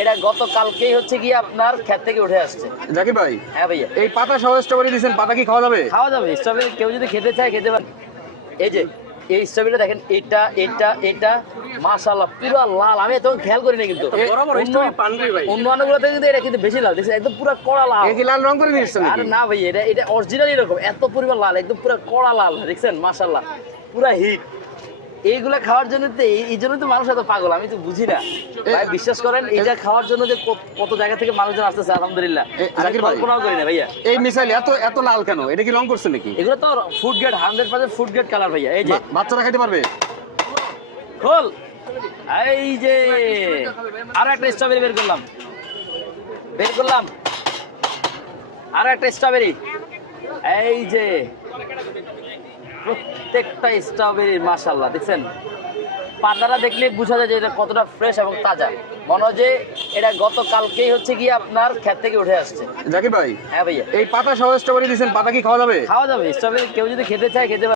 এটা গতকালকেই হচ্ছে কি আপনার ক্ষেত থেকে উঠে আসছে। জাকির ভাই হ্যাঁ ভাইয়া। এই পাতা সহ স্ট্রবেরি দিয়েছেন পাতা কি খাওয়া যাবে? খাওয়া যাবে স্ট্রবেরি কেউ যদি খেতে চায় খেতে পারে। এই যে এই স্ট্রবেরিটা দেখেন এটা এটা এটা মাশাআল্লাহ পুরো লাল। আমি এত খেয়াল করি না কিন্তু অন্যান্যগুলো থেকে কিন্তু এটা কিন্তু বেশি লাল। দেখছেন একদম পুরো কড়া লাল। এ কি লাল রং করে নিয়ে আরে না ভাই এটা এটা অরিজিনাল এরকম। এত পরিমাণ লাল একদম পুরো কড়া লাল। দেখছেন মাশাআল্লাহ পুরো হিট এইগুলা খাওয়ার জন্য তো এই- জন্য তো মানুষ এত পাগল আমি তো বুঝি না। ভাই বিশ্বাস করেন এটা খাওয়ার জন্য যে কত- জায়গা থেকে মানুষজন আসতেছে আলহামদুলিল্লাহ। জাকির ভাই। কল্পনাও করি না ভাইয়া। এই মিসাইল এত এত লাল কেন? এটা কি রং করছে নাকি? এগুলো তো food grade hundred percent food grade colour ভাইয়া এই যে। বাচ্চারা খেতে পারবে? খোল। এই যে আরও একটা স্ট্রবেরি বের করলাম। বের করলাম। আর একটা স্ট্রবেরি এই যে প্রত্যেকটা স্ট্রবেরি মাসাল্লাহ দেখছেন? পাতাটা দেখলে বোঝা যায় যে এটা কতটা ফ্রেশ এবং তাজা। মনে হয় যে এটা গতকালকেই হচ্ছে গিয়ে আপনার ক্ষেত থেকে উঠে আসছে। জাকির ভাই হ্যাঁ ভাইয়া। এই পাতা সহ স্ট্রবেরি দিচ্ছেন পাতা কি খাওয়া যাবে? খাওয়া যাবে স্ট্রবেরি কেউ যদি খেতে চায় খেতে